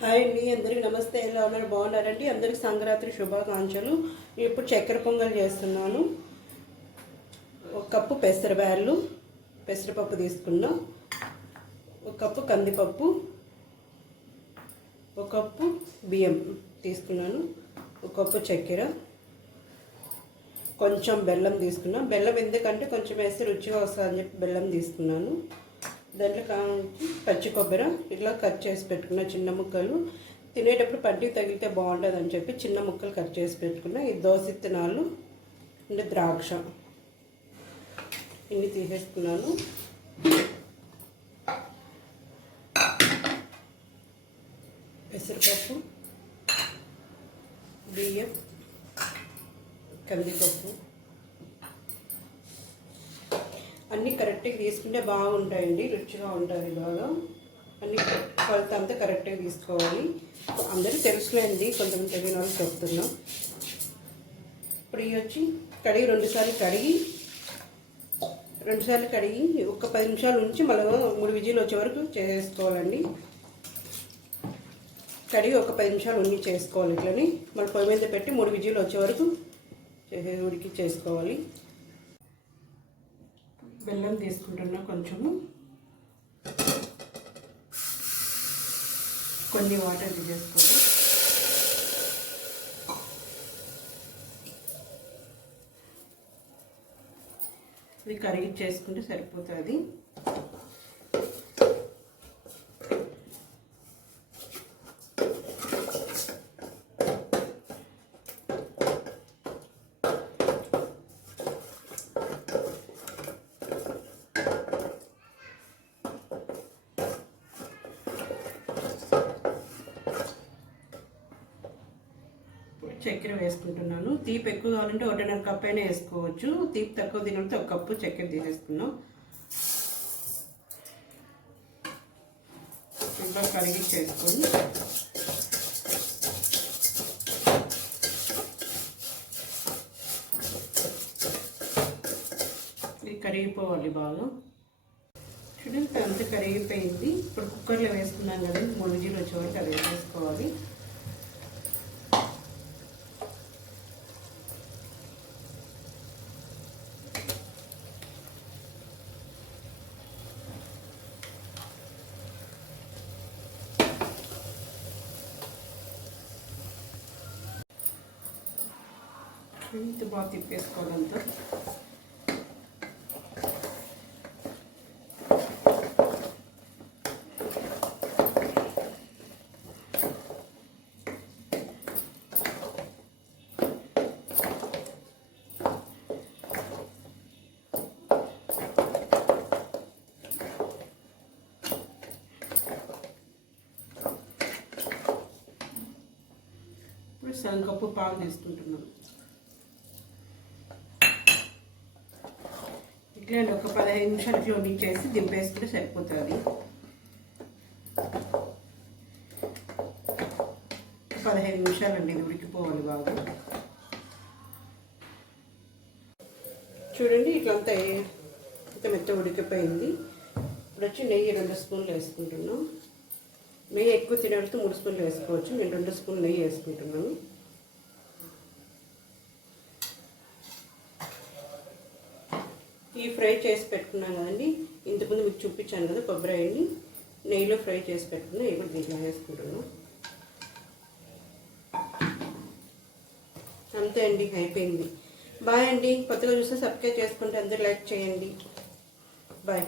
Hi అండి, అందరికీ నమస్తే. ఎలా ఉన్నారు? బాగున్నారండి? అందరికీ సంక్రాంతి శుభాకాంక్షలు. ఇప్పుడు చక్కెర పొంగల్ చేస్తున్నాను. ఒక కప్పు పెసరబ్యాళ్ళు, పెసరపప్పు తీసుకున్నాం. ఒక కప్పు కందిపప్పు, ఒక కప్పు బియ్యం తీసుకున్నాను. ఒక కప్పు చక్కెర, కొంచెం బెల్లం తీసుకున్నాను. బెల్లం ఎందుకంటే కొంచెం వేస్తే రుచిగా వస్తుందని చెప్పి బెల్లం తీసుకున్నాను. దాంట్లో పచ్చి కొబ్బరి ఇట్లా కట్ చేసి పెట్టుకున్న చిన్న ముక్కలు, తినేటప్పుడు పంటికి తగిలితే బాగుంటుంది అని చెప్పి చిన్న ముక్కలు కట్ చేసి పెట్టుకున్న. ఈ దోస విత్తనాలు అంటే ద్రాక్ష ఇన్ని తీసేసుకున్నాను. పెసరపప్పు, బియ్యం, కందిపప్పు అన్నీ కరెక్ట్గా తీసుకుంటే బాగుంటాయండి, రుచిగా ఉంటుంది బాగా. అన్నీ కొలత అంతా కరెక్ట్గా తీసుకోవాలి. అందరికీ తెలుసులేండి, కొంతమంది తెలియని వాళ్ళు చెప్తున్నాం. ఇప్పుడు ఇవి వచ్చి కడిగి రెండుసార్లు కడిగి ఒక 10 నిమిషాలు ఉంచి మళ్ళీ 3 విజిల్ వచ్చే వరకు చేసుకోవాలండి. కడిగి ఒక 10 నిమిషాలు ఉండి చేసుకోవాలి. ఇట్లని మళ్ళీ పొయ్యి మీద పెట్టి 3 విజిల్ వచ్చే వరకు ఉడికి చేసుకోవాలి. బెల్లం తీసుకుంటున్నా, కొంచెము కొన్ని వాటర్ తీసేసుకోవాలి. ఇది కరిగిచ్చేసుకుంటే సరిపోతుంది. చక్కెర వేసుకుంటున్నాను. తీపి ఎక్కువ కావాలంటే 1.5 కప్ అయినా వేసుకోవచ్చు. తీపి తక్కువ తినంటే 1 కప్పు చక్కెర తీసేసుకున్నాం. ఇంకా కరిగిచ్చేసుకొని ఇది కరిగిపోవాలి బాగా. చూడండి అంతా కరిగిపోయింది. ఇప్పుడు కుక్కర్లో వేసుకున్నాం కదండి, 3 విజిల్ వచ్చే వరకు అది వేసేసుకోవాలి. ఇంత బాగా తిప్పేసుకోవాలంతా. ఇప్పుడు సగం కప్పు పాలు తీసుకుంటున్నాం. ఇట్లా ఒక 15 నిమిషాలు ఇట్లా ఉడిచేసి దింపేసుకుంటే సరిపోతుంది. 15 నిమిషాలండి, ఇది ఉడికిపోవాలి బాగా. చూడండి ఇట్లంతా మెత్త ఉడికిపోయింది. ఇప్పుడు వచ్చి నెయ్యి 2 స్పూన్లు వేసుకుంటున్నాం. నెయ్యి ఎక్కువ తినేటట్టు 3 స్పూన్లు వేసుకోవచ్చు. నేను 2 స్పూన్లు నెయ్యి వేసుకుంటున్నాను. ఈ ఫ్రై చేసి పెట్టుకున్నాను కదండి, ఇంతకుముందు మీకు చూపించాను కదా కొబ్బరి అయ్యి నెయ్యిలో ఫ్రై చేసి పెట్టుకున్నా. ఇప్పుడు దీంట్లో వేసుకుంటున్నాను. అంతే అండి, అయిపోయింది. బాయ్ అండి. కొత్తగా చూస్తే సబ్స్క్రైబ్ చేసుకుంటే అందరూ లైక్ చేయండి. బాయ్.